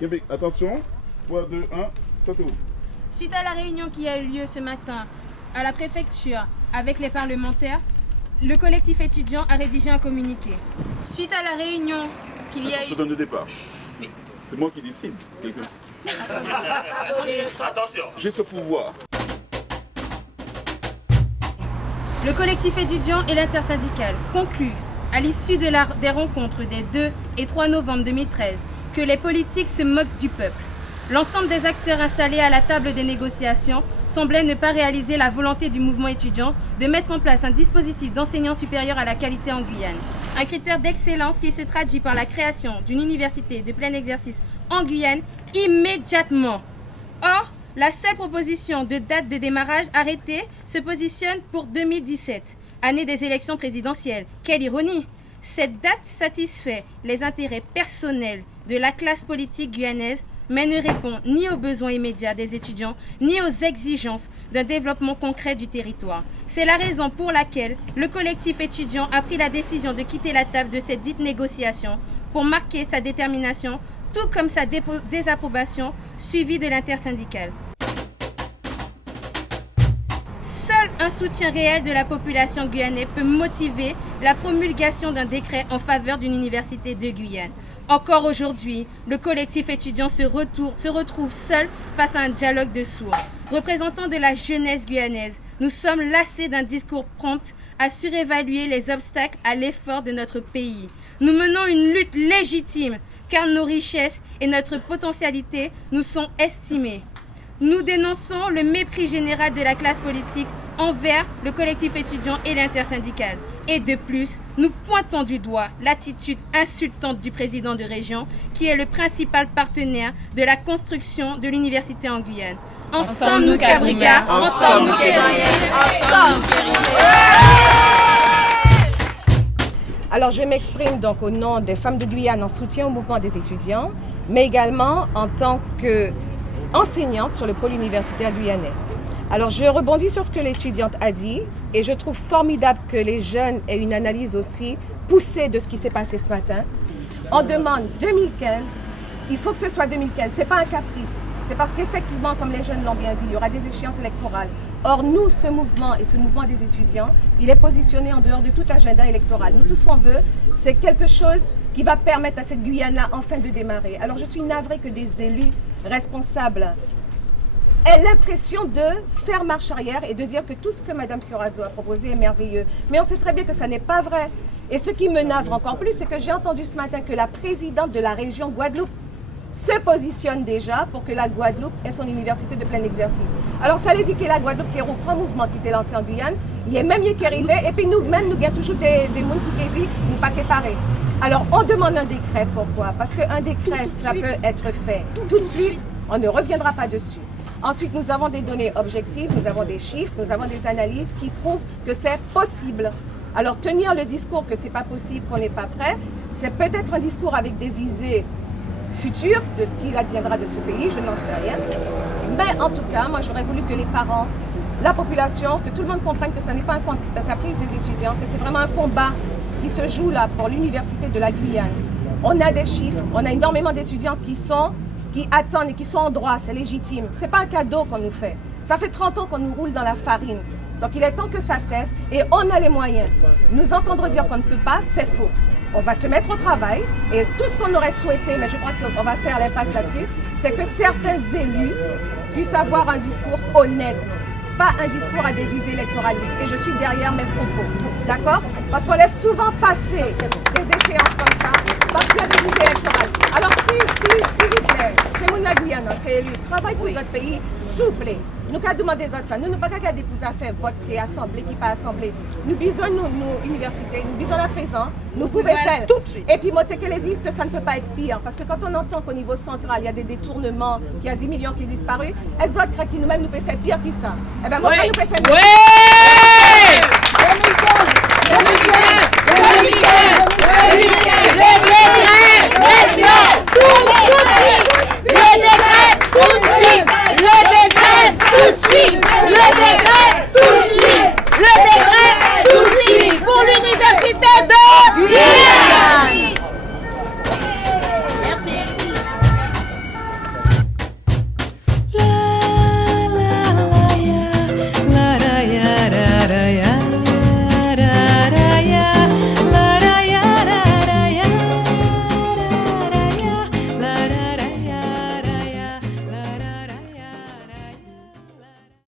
Québec, attention. 3, 2, 1, sautez. Suite à la réunion qui a eu lieu ce matin à la préfecture avec les parlementaires, le collectif étudiant a rédigé un communiqué. Suite à la réunion qu'il y a eu... Je donne le départ. C'est moi qui décide. Quelqu'un. Attention. J'ai ce pouvoir. Le collectif étudiant et l'intersyndical concluent, à l'issue des rencontres des 2 et 3 novembre 2013, que les politiques se moquent du peuple. L'ensemble des acteurs installés à la table des négociations semblaient ne pas réaliser la volonté du mouvement étudiant de mettre en place un dispositif d'enseignement supérieur à la qualité en Guyane. Un critère d'excellence qui se traduit par la création d'une université de plein exercice en Guyane immédiatement. Or, la seule proposition de date de démarrage arrêtée se positionne pour 2017, année des élections présidentielles. Quelle ironie! Cette date satisfait les intérêts personnels de la classe politique guyanaise, mais ne répond ni aux besoins immédiats des étudiants, ni aux exigences d'un développement concret du territoire. C'est la raison pour laquelle le collectif étudiant a pris la décision de quitter la table de cette dite négociation pour marquer sa détermination, tout comme sa désapprobation suivie de l'intersyndicale. Seul un soutien réel de la population guyanaise peut motiver la promulgation d'un décret en faveur d'une université de Guyane. Encore aujourd'hui, le collectif étudiant se retrouve seul face à un dialogue de sourds. Représentants de la jeunesse guyanaise, nous sommes lassés d'un discours prompt à surévaluer les obstacles à l'effort de notre pays. Nous menons une lutte légitime car nos richesses et notre potentialité nous sont estimées. Nous dénonçons le mépris général de la classe politique envers le collectif étudiant et l'intersyndical. Et de plus, nous pointons du doigt l'attitude insultante du président de région, qui est le principal partenaire de la construction de l'université en Guyane. Ensemble nous Kabriga, ensemble nous Kébriga, ensemble Alors je m'exprime donc au nom des femmes de Guyane en soutien au mouvement des étudiants, mais également en tant qu'enseignante sur le pôle universitaire guyanais. Alors je rebondis sur ce que l'étudiante a dit et je trouve formidable que les jeunes aient une analyse aussi poussée de ce qui s'est passé ce matin. On demande 2015, il faut que ce soit 2015, ce n'est pas un caprice. C'est parce qu'effectivement, comme les jeunes l'ont bien dit, il y aura des échéances électorales. Or, nous, ce mouvement et ce mouvement des étudiants, il est positionné en dehors de tout agenda électoral. Nous, tout ce qu'on veut, c'est quelque chose qui va permettre à cette Guyane-là enfin de démarrer. Alors, je suis navrée que des élus responsables aient l'impression de faire marche arrière et de dire que tout ce que Mme Fioraso a proposé est merveilleux. Mais on sait très bien que ça n'est pas vrai. Et ce qui me navre encore plus, c'est que j'ai entendu ce matin que la présidente de la région Guadeloupe se positionne déjà pour que la Guadeloupe ait son université de plein exercice. Alors ça veut dire que la Guadeloupe qui reprend un mouvement qui était lancé en Guyane, il y a même qui arrivé et puis nous-mêmes, nous avons toujours des gens qui disent nous pas préparés. Alors on demande un décret, pourquoi? Parce qu'un décret, ça peut être fait tout de suite, on ne reviendra pas dessus. Ensuite, nous avons des données objectives, nous avons des chiffres, nous avons des analyses qui prouvent que c'est possible. Alors tenir le discours que c'est pas possible, qu'on n'est pas prêt, c'est peut-être un discours avec des visées futur de ce qu'il adviendra de ce pays, je n'en sais rien. Mais en tout cas, moi j'aurais voulu que les parents, la population, que tout le monde comprenne que ce n'est pas un caprice des étudiants, que c'est vraiment un combat qui se joue là pour l'université de la Guyane. On a des chiffres, on a énormément d'étudiants qui attendent et qui sont en droit, c'est légitime. Ce n'est pas un cadeau qu'on nous fait. Ça fait 30 ans qu'on nous roule dans la farine. Donc il est temps que ça cesse et on a les moyens. Nous entendre dire qu'on ne peut pas, c'est faux. On va se mettre au travail et tout ce qu'on aurait souhaité, mais je crois qu'on va faire l'impasse là-dessus, c'est que certains élus puissent avoir un discours honnête, pas un discours à des visées électoralistes. Et je suis derrière mes propos, d'accord? Parce qu'on laisse souvent passer des échéances comme ça, parce qu'il y a des visées électorales. Alors s'il vous plaît, c'est mon Guyane, c'est élu, travaille pour les autres pays, s'il vous plaît. Nous avons demandé des autres ça. Nous ne pouvons pas regarder pour faire vote qui est assemblée, qui n'est pas assemblée. Nous besoin de nos universités, nous besoin à présent, nous pouvons faire tout de suite. Et puis, moi, je dit que ça ne peut pas être pire. Parce que quand on entend qu'au niveau central, il y a des détournements, qu'il y a 10 millions qui ont disparu, elles doivent craquer nous-mêmes, nous pouvons faire pire que ça. Eh bien, moi, nous pouvons faire mieux.